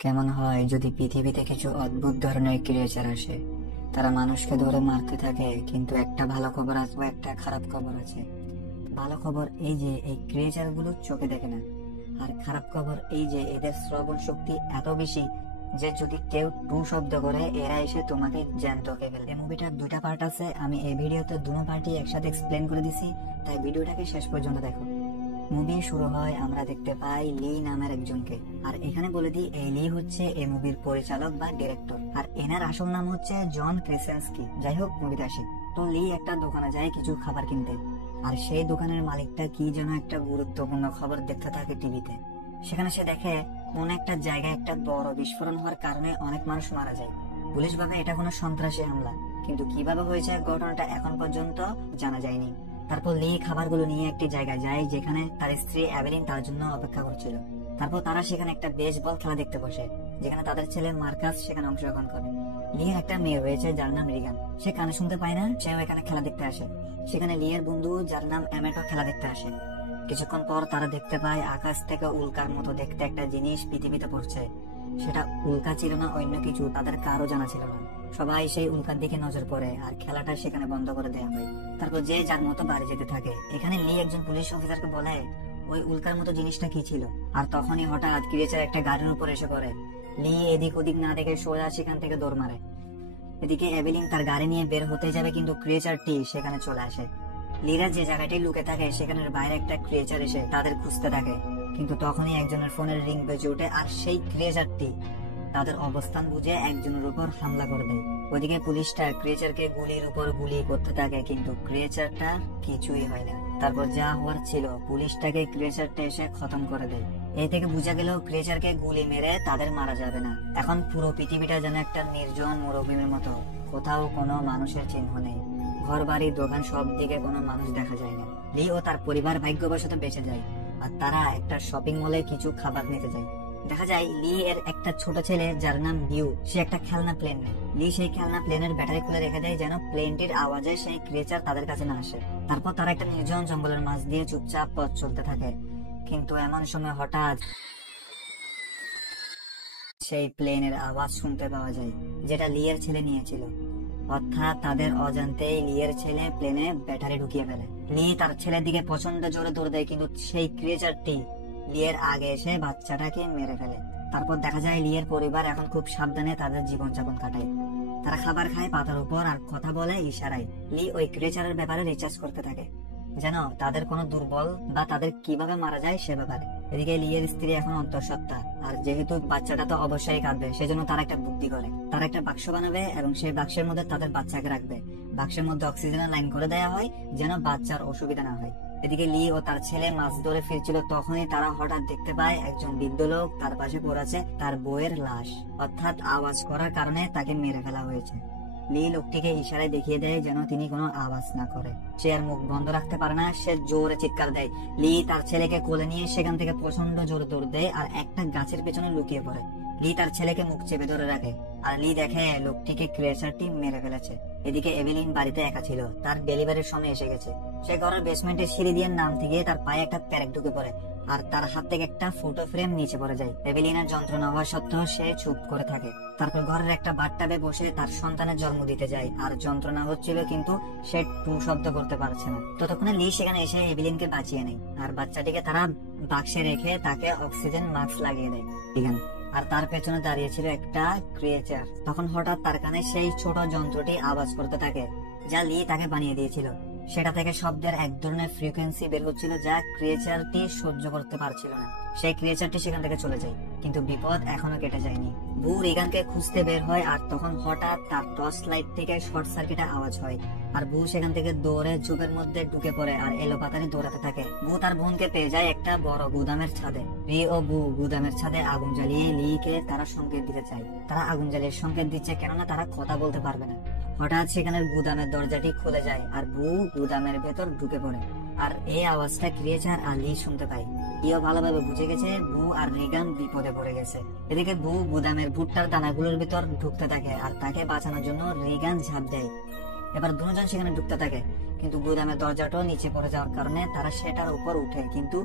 কেমন হয় যদি পৃথিবীতে কিছু অদ্ভুত ধরনের ক্রিয়েচার আসে? তারা মানুষকে ধরে মারতে থাকে, কিন্তু একটা ভালো খবর আছে, একটা খারাপ খবর আছে। ভালো খবর এই যে এই ক্রিয়েচার গুলো চোখে দেখে না, আর খারাপ খবর এই যে এদের শ্রবণ শক্তি এত বেশি যে যদি কেউ টু শব্দ করে এরা এসে তোমাকে জ্যান্ত খেয়ে ফেলে। এই মুভিটার দুইটা পার্ট আছে, আমি এই ভিডিওতে দুটো পার্টি একসাথে এক্সপ্লেন করে দিছি, তাই ভিডিওটাকে শেষ পর্যন্ত দেখো। মুভি শুরু হয়, আমরা দেখতে পাই লি নামের একজনকে। আর এখানে বলে দিই, এই লি হচ্ছে এই মুভির পরিচালক বা ডিরেক্টর, আর এনার আসল নাম হচ্ছে জন ক্রেসেন্সকি। যাই হোক, মুভিতে আসি। তো লি একটা দোকানে যায় কিছু খাবার কিনতে, আর সেই দোকানের মালিকটা কি যেন একটা গুরুত্বপূর্ণ খবর দেখতে থাকে টিভিতে। সেখানে সে দেখে কোন একটা জায়গায় একটা বড় বিস্ফোরণ হওয়ার কারণে অনেক মানুষ মারা যায়। পুলিশ ভাবে এটা কোনো সন্ত্রাসী হামলা, কিন্তু কিভাবে হয়েছে ঘটনাটা এখন পর্যন্ত জানা যায়নি। তারপর লি খাবারগুলো নিয়ে একটি জায়গায় যায় যেখানে তার স্ত্রী অ্যাভেলিন তার জন্য অপেক্ষা করছিল। তারপর তারা সেখানে একটা বেসবল খেলা দেখতে বসে, যেখানে তাদের ছেলে মার্কাস সেখানে অংশগ্রহণ করে। লিয়ের একটা মেয়ে রয়েছে যার নাম রিগান। সে কানে শুনতে পায় না, সেও এখানে খেলা দেখতে আসে। সেখানে লিয়ের বন্ধু যার নাম অ্যামেটো খেলা দেখতে আসে। কিছুক্ষণ পর তারা দেখতে পায় আকাশ থেকে উল্কার মতো দেখতে একটা জিনিস পৃথিবীতে পড়ছে। সেটা উল্কা ছিল না, অন্য কিছু, তাদের কারো জানা ছিল না। সবাই সেই উল্কার দিকে নজর পড়ে আর খেলাটা সেখানে বন্ধ করে দেওয়া হয়। তারপর যে যার মতো বাড়ি যেতে থাকে। এখানে লি একজন পুলিশ অফিসারকে বলে ওই উল্কার মতো জিনিসটা কি ছিল, আর তখনই হঠাৎ ক্রিয়েচার একটা গাড়ির উপর এসে পড়ে। লি এদিক ওদিক না দেখে সোজা সেখান থেকে দৌড় মারে। এদিকে এভেলিন তার গাড়ি নিয়ে বের হতে যাবে, কিন্তু ক্রিয়েচারটি সেখানে চলে আসে। লিরা যে জায়গাটি লুকে থাকে সেখানের বাইরে একটা ক্রিয়েচার এসে তাদের খুঁজতে থাকে, কিন্তু তখনই একজনের ফোনের রিং বেজে ওঠে, আর সেই ক্রিয়েচারটি তাদের অবস্থান বুঝে একজনের উপর হামলা করে দেয়। ওদিকে পুলিশটা ক্রিয়েচারকে গুলির উপর গুলি করতে থাকে, কিন্তু ক্রিয়েচারটা কিছুই হয় না। তারপর যা হওয়ার ছিল, পুলিশটাকে ক্রিয়েচারটা এসে খতম করে দেয়। এই থেকে বোঝা গেল ক্রিয়েচারকে গুলি মেরে তাদের মারা যাবে না। এখন পুরো পৃথিবীটা যেন একটা নির্জন মরুভূমির মতো, কোথাও কোনো মানুষের চিহ্ন নেই। ঘর বাড়ি দোকান সব দিকে কোনো মানুষ দেখা যায় না। লি ও তার পরিবার ভাগ্যবশত বেঁচে যায়, আর তারা একটা শপিং মলে কিছু খাবার নিতে যায়। দেখা যায় লি এর একটা ছোট ছেলে যার নাম বিউ, সে একটা খেলনা প্লেন নেয়। লি সেই খেলনা প্লেনের ব্যাটারি খুলে রেখে দেয় যেন প্লেনটির আওয়াজে সেই ক্রিয়েচার তাদের কাছে না আসে। তারপর তারা একটা নির্জন জঙ্গলের মাঝ দিয়ে চুপচাপ পথ চলতে থাকে, কিন্তু এমন সময় হঠাৎ সেই প্লেনের আওয়াজ শুনতে পাওয়া যায়, যেটা লিয়ের ছেলে নিয়েছিল। অর্থাৎ তাদের অজান্তেই লিয়ের ছেলে প্লেনে ব্যাটারি ঢুকিয়ে ফেলে। লি তার ছেলের দিকে প্রচন্ড জোরে দৌড় দেয়, কিন্তু সেই ক্রিয়েচারটি লিয়ের আগে এসে বাচ্চাটাকে মেরে ফেলে। তারপর দেখা যায় লিয়ের পরিবার এখন খুব সাবধানে তাদের জীবনযাপন কাটায়। তারা খাবার খায় পাতার উপর আর কথা বলে ইশারায়। লি ওই ক্রিয়েচারের ব্যাপারে রিসার্চ করতে থাকে, যেন তাদের কোনো দুর্বল বা তাদের কিভাবে মারা যায় সে ব্যাপারে। এদিকে লিয়ের স্ত্রী এখন অন্তঃসত্ত্বা, আর যেহেতু বাচ্চাটা তো অবশ্যই কাঁদবে, সেজন্য তারা একটা বুদ্ধি করে। তারা একটা বাক্স বানাবে এবং সেই বাক্সের মধ্যে তাদের বাচ্চাকে রাখবে। বাক্সের মধ্যে অক্সিজেনের লাইন করে দেওয়া হয় যেন বাচ্চার অসুবিধা না হয়। এদিকে লি ও তার ছেলে মাছ ধরে ফিরছিল, তখনই তারা হঠাৎ দেখতে পায় একজন বৃদ্ধ লোক তার পাশে পড়ে আছে তার বউয়ের লাশ। অর্থাৎ আওয়াজ করার কারণে তাকে মেরে ফেলা হয়েছে। লি লোকটিকে ইশারায় দেখিয়ে দেয় যেন তিনি কোনো আওয়াজ না করে। সে আর মুখ বন্ধ রাখতে পারে না, সে জোরে চিৎকার দেয়। লি তার ছেলেকে কোলে নিয়ে সেখান থেকে প্রচন্ড জোরে দৌড় দেয় আর একটা গাছের পেছনে লুকিয়ে পড়ে। লি তার ছেলেকে মুখ চেপে ধরে রাখে, আর লি দেখে লোকটিকে ক্রিয়েচারটি মেরে ফেলেছে। এদিকে এভেলিন বাড়িতে একা ছিল, তার ডেলিভারির সময় এসে গেছে। সে ঘরের বেসমেন্টে সিঁড়ি দিয়ে নামতে গিয়ে তার পায়ে একটা প্যারেক ঢুকে পড়ে, আর তার হাত থেকে একটা ফটো ফ্রেম নিচে পড়ে যায়। এভেলিনের যন্ত্রণা হওয়া সত্ত্বেও সে চুপ করে থাকে। তারপর ঘরের একটা বাথটাবে বসে তার সন্তানের জন্ম দিতে যায়, আর যন্ত্রণা হচ্ছিল কিন্তু সে টু শব্দ করতে পারছে না। ততক্ষণে লি সেখানে এসে এভেলিনকে বাঁচিয়ে নেয়, আর বাচ্চাটিকে তারা বাক্সে রেখে তাকে অক্সিজেন মাস্ক লাগিয়ে দেয়। আর তার পেছনে দাঁড়িয়ে ছিল একটা ক্রিয়েচার। তখন হঠাৎ তার কানে সেই ছোট যন্ত্রটি আওয়াজ করতে থাকে, যা লি তাকে বানিয়ে দিয়েছিল। সেটা থেকে শব্দের এক ধরনের ফ্রিকোয়েন্সি বের হচ্ছিল, যা ক্রিয়েচারটি সহ্য করতে পারছিল না। সেই ক্রিয়েচারটি সেখান থেকে চলে যায়, কিন্তু বিপদ এখনো কেটে যায়নি। বু রিগানকে খুঁজতে বের হয়, আর তখন হঠাৎ তার টর্চ লাইট থেকে শর্ট সার্কিটের আওয়াজ হয়, আর বু সেখান থেকে দৌড়ে ঝোপের মধ্যে ঢুকে পড়ে আর এলোপাতাড়ি দৌড়াতে থাকে। বু তার বোনকে পেয়ে যায় একটা বড় গুদামের ছাদে। রি ও বু গুদামের ছাদে আগুন জ্বালিয়ে লিকে তারা সংকেত দিতে চায়। তারা আগুন জ্বালিয়ে সংকেত দিচ্ছে, কেননা তারা কথা বলতে পারবে না। হঠাৎ সেখানের গুদামের দরজাটি খুলে যায়, আর বু গুদামের ভেতর ঢুকে পড়ে, আর এই আওয়াজটা ক্রিয়েচার আর লি শুনতে পায়। লিও ভালোভাবে বুঝে গেছে বু আর রিগান বিপদে পড়ে গেছে। এদিকে বু গুদামের ভুট্টার দানাগুলোর ভিতর ঢুকতে থাকে, আর তাকে বাঁচানোর জন্য রিগান ঝাঁপ দেয়। এবার দুজন সেখানে ঢুকতে থাকে, কিন্তু গুদামের দরজাটাও নিচে পড়ে যাওয়ার কারণে তারা সেটার উপর উঠে, কিন্তু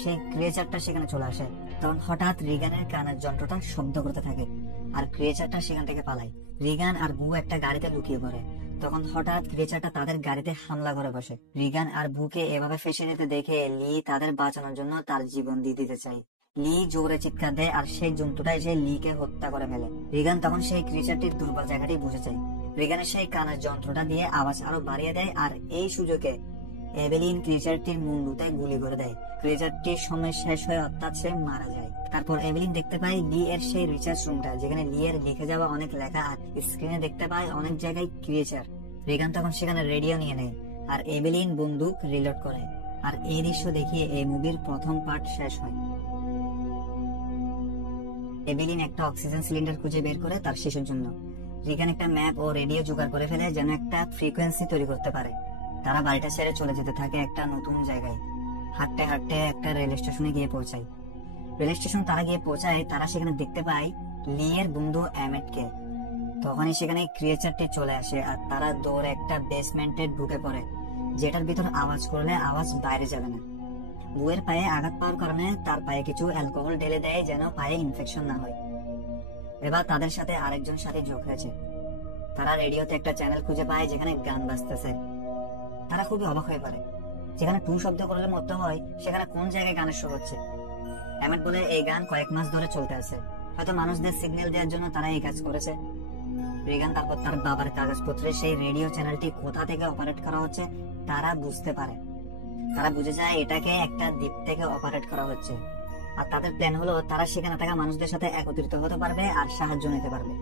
সেই ক্রিয়েচারটা সেখানে চলে আসে। তখন হঠাৎ রিগানের কানের যন্ত্রটা শব্দ করতে থাকে আর ক্রিয়েচারটা সেখান থেকে পালায়। রিগান আর বু একটা গাড়িতে লুকিয়ে পড়ে। তখন হঠাৎ ক্রিয়েচারটা তাদের গাড়িতে হামলা করে বসে। রিগান আর বুকে এভাবে ফেসে নিতে দেখে লি তাদের বাঁচানোর জন্য তার জীবন দিয়ে দিতে চায়। লি জোরে চিৎকার দেয় আর সেই জন্তুটা এসে লিকে হত্যা করে ফেলে। রিগান তখন সেই ক্রিয়েচারটির দুর্বল জায়গাটি বুঝে যায়। রিগানের সেই কানের যন্ত্রটা দিয়ে আওয়াজ আরো বাড়িয়ে দেয় আর এই সুযোগে এভেলিন ক্রিয়েচারটির মুন্ডুতে গুলি করে দেয়। ক্রিয়েচারটির সময় শেষ হয়ে অর্থাৎ সে মারা যায়। তারপর এভেলিন দেখতে পায় লি এর সেই রিচার্জ রুমটা, যেখানে লি এর লিখে যাওয়া অনেক লেখা আর স্ক্রিনে দেখতে পায় অনেক জায়গায় ক্রিয়েচার। রিগান তখন সেখানে রেডিও নিয়ে নেয় আর এভেলিন বন্দুক রিলোড করে। আর এই দৃশ্য দেখিয়ে এই মুভির প্রথম পার্ট শেষ হয়। এভেলিন একটা অক্সিজেন সিলিন্ডার খুঁজে বের করে তার শিশুর জন্য। রিগান একটা ম্যাপ ও রেডিও জোগাড় করে ফেলে যেন একটা ফ্রিকোয়েন্সি তৈরি করতে পারে। তারা বাড়িটা ছেড়ে চলে যেতে থাকে একটা নতুন জায়গায়। হাঁটতে হাঁটতে একটা রেল স্টেশনে গিয়ে পৌঁছায়। রেল স্টেশন তারা গিয়ে পৌঁছায়, তারা সেখানে দেখতে পায় লি এর বন্ধু এমেটকে। তখনই সেখানে ক্রিয়েচারটি চলে আসে আর তারা দৌড়ে একটা বেসমেন্টে ঢুকে পড়ে, যেটার ভিতর আওয়াজ করলে আওয়াজ বাইরে যাবে না। বুয়ের পায়ে আঘাত পাওয়ার কারণে তার পায়ে কিছু অ্যালকোহল ঢেলে দেয় যেন পায়ে ইনফেকশন না হয়। এবার তাদের সাথে আরেকজন সাথে যোগ হয়েছে। তারা রেডিওতে একটা চ্যানেল খুঁজে পায় যেখানে গান বাজতেছে। তারা খুবই অবাক হয়ে পড়ে, যেখানে টু শব্দ করলে মতো হয় সেখানে কোন জায়গায় গানের সুর হচ্ছে। এমেট বলে এই গান কয়েক মাস ধরে চলতে আছে, হয়তো মানুষদের সিগন্যাল দেওয়ার জন্য তারা এই কাজ করেছে। রিগান তারপর তার বাবার কাগজপত্রে সেই রেডিও চ্যানেলটি কোথা থেকে অপারেট করা হচ্ছে তারা বুঝতে পারে। তারা বুঝে যায় এটাকে একটা দ্বীপ থেকে অপারেট করা হচ্ছে। আর তাদের প্ল্যান হলো তারা সেখানে থাকা মানুষদের সাথে একত্রিত হতে পারবে আর সাহায্য নিতে পারবে।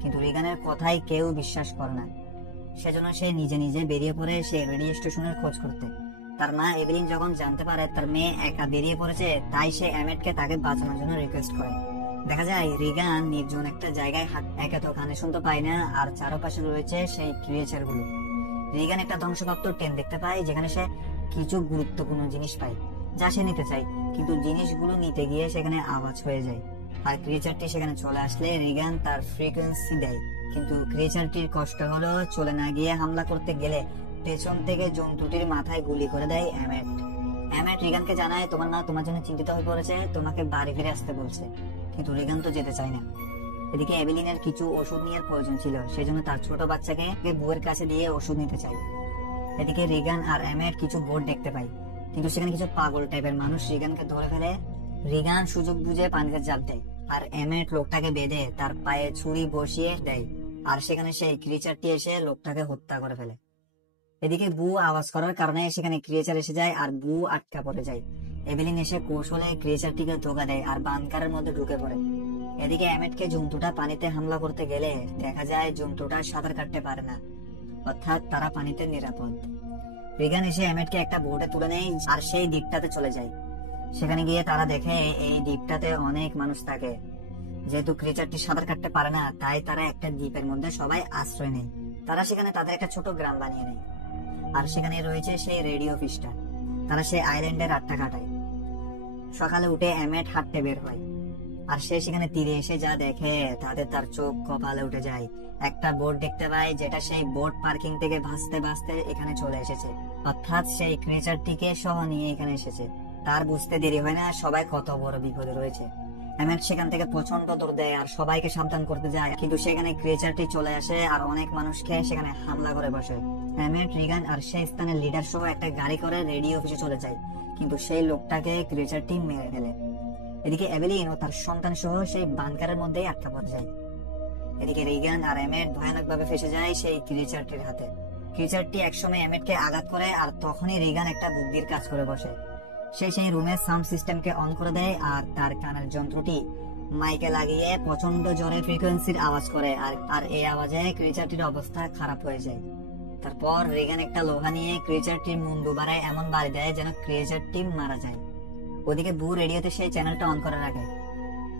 কিন্তু রিগানের কথাই কেউ বিশ্বাস করে না। সেজন্য সে নিজে নিজে বেরিয়ে পড়ে সেই রেডিও স্টেশনের খোঁজ করতে। তার মা এভেলিন যখন জানতে পারে তার মেয়ে একা বেরিয়ে পড়েছে, তাই সে এমেটকে তাকে বাঁচানোর জন্য রিকোয়েস্ট করে। দেখা যায় রিগান নির্জন একটা জায়গায় একে তো কানে শুনতে পায় না আর চারপাশে রয়েছে সেই ক্রিয়েচার গুলো। রিগান একটা ধ্বংসপ্রাপ্ত ট্রেন দেখতে পায় যেখানে সে কিছু গুরুত্বপূর্ণ জিনিস পায় যা সে নিতে চায়, কিন্তু জিনিসগুলো নিতে গিয়ে সেখানে আওয়াজ হয়ে যায়। আর ক্রিয়েচারটি সেখানে চলে আসলে রিগান তার ফ্রিকোয়েন্সি দেয়, কিন্তু ক্রিয়েচারটির কষ্ট হলো চলে না গিয়ে হামলা করতে গেলে পেছন থেকে জন্তুটির মাথায় গুলি করে দেয় এমেট। এমেট রিগানকে জানায় তোমার মা তোমার জন্য চিন্তিত হয়ে পড়েছে, তোমাকে বাড়ি ফিরে আসতে বলছে। কিন্তু রিগান তো যেতে চায় না। এদিকে এভেলিনের কিছু ওষুধ নেওয়ার প্রয়োজন ছিল, সেজন্য তার ছোট বাচ্চাকে বুয়ের কাছে দিয়ে ওষুধ নিতে চায়। এদিকে রিগান আর এমেট কিছু বোর্ড দেখতে পায়, কিন্তু সেখানে কিছু পাগল টাইপের মানুষ রিগানকে ধরে ফেলে। রিগান সুযোগ বুঝে পানিতে চাপ দেয় আর এমেট লোকটাকে বেঁধে তার পায়ে ছুরি বসিয়ে দেয়, আর সেখানে সেই ক্রিয়েচারটি এসে লোকটাকে হত্যা করে ফেলে। এদিকে বু আওয়াজ করার কারণে সেখানে ক্রিয়েচার এসে যায় আর বু আটকা পড়ে যায়। এভেলিন এসে কৌশলে ক্রিয়েচারটিকে ধোকা দেয় আর বানকারের মধ্যে ঢুকে পড়ে। এদিকে এমেটকে জন্তুটা পানিতে হামলা করতে গেলে দেখা যায় জন্তুটা সাঁতার কাটতে পারে না, অর্থাৎ তারা পানিতে নিরাপদ। রিগান এসে এমেটকে একটা বোটে তুলে নেয় আর সেই দ্বীপটাতে চলে যায়। সেখানে গিয়ে তারা দেখে এই দ্বীপটাতে অনেক মানুষ থাকে। যেহেতু ক্রিয়েচারটি সাঁতার কাটতে পারে না, তাই তারা একটা দ্বীপের মধ্যে সবাই আশ্রয় নেয়। তারা সেখানে তাদের একটা ছোট গ্রাম বানিয়ে নেয় আর সেখানে রয়েছে সেই রেডিও অফিসটা। তারা সেই আইল্যান্ডে রাতটা কাটায়। সকালে উঠে এমেট হাঁটতে বের হয় আর সে সেখানে তীরে এসে যা দেখে তাতে তার চোখ কপালে উঠে যায়। একটা বোট দেখতে পায় যেটা সেই বোট পার্কিং থেকে ভাসতে ভাসতে এখানে চলে এসেছে, অর্থাৎ সেই ক্রিয়েচারটিকে সহ নিয়ে এখানে এসেছে। তার বুঝতে দেরি হয় না সবাই কত বড় বিপদে রয়েছে। এমেট সেখান থেকে প্রচন্ড দৌড় দেয় আর সবাইকে সাবধান করতে যায়, কিন্তু সেখানে ক্রিয়েচারটি চলে আসে আর অনেক মানুষকে সেখানে হামলা করে বসে। এমেট, রিগান আর সেই স্থানের লিডার সহ একটা গাড়ি করে রেডিও অফিসে চলে যায়, কিন্তু সেই লোকটাকে ক্রিয়েচারটি মেরে ফেলে। এদিকে এভেলিন ও তার সন্তান সহ সেই বানকারের মধ্যেই আটকা পড়ে যায়। এদিকে রিগান আর এমেট ভয়ানক ভাবে ফেসে যায় সেই ক্রিয়েচারটির হাতে। ক্রিয়েচারটি একসময় এমেটকে আঘাত করে আর তখনই রিগান একটা বুদ্ধির কাজ করে বসে। সেই রুমের সাউন্ড সিস্টেমকে অন করে দেয় আর তার কানের যন্ত্রটি মাইকে লাগিয়ে প্রচন্ড জোরে ফ্রিকোয়েন্সির আওয়াজ করে আর এই আওয়াজে ক্রিয়েচারটির অবস্থা খারাপ হয়ে যায়। তারপর রিগান একটা লোহা নিয়ে ক্রিয়েচারটির মুন্ডু বাড়ায় এমন বাড়ি দেয় যেন ক্রিয়েচারটি মারা যায়। ওদিকে বু রেডিওতে সেই চ্যানেলটা অন করে রাখে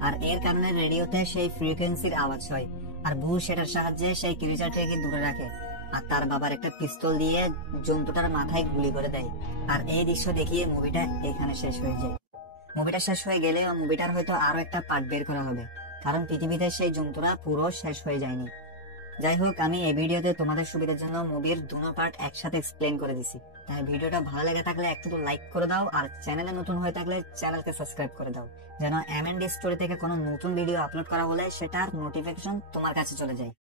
আর এর কারণে রেডিওতে সেই ফ্রিকোয়েন্সির আওয়াজ হয় আর বু সেটার সাহায্যে সেই ক্রিয়েচারটিকে দূরে রাখে আর তার বাবার একটা পিস্তল দিয়ে জন্তুটার মাথায় গুলি করে দেয়। আর এই দৃশ্য দেখিয়ে মুভিটা এখানে শেষ হয়ে যায়। মুভিটা শেষ হয়ে গেলে মুভিটার হয়তো আরো একটা পার্ট বের করা হবে, কারণ পৃথিবীতে সেই জন্তুরা পুরো শেষ হয়ে যায়নি। যাই হোক, আমি এই ভিডিওতে তোমাদের সুবিধার জন্য মুভির দুটো পার্ট একসাথে এক্সপ্লেন করে দিছি। তাই ভিডিওটা ভালো লেগে থাকলে একটু লাইক করে দাও, আর চ্যানেলে নতুন হয়ে থাকলে চ্যানেলকে সাবস্ক্রাইব করে দাও, যেন এমএনডি স্টোরি থেকে কোনো নতুন ভিডিও আপলোড করা হলে সেটার নোটিফিকেশন তোমার কাছে চলে যায়।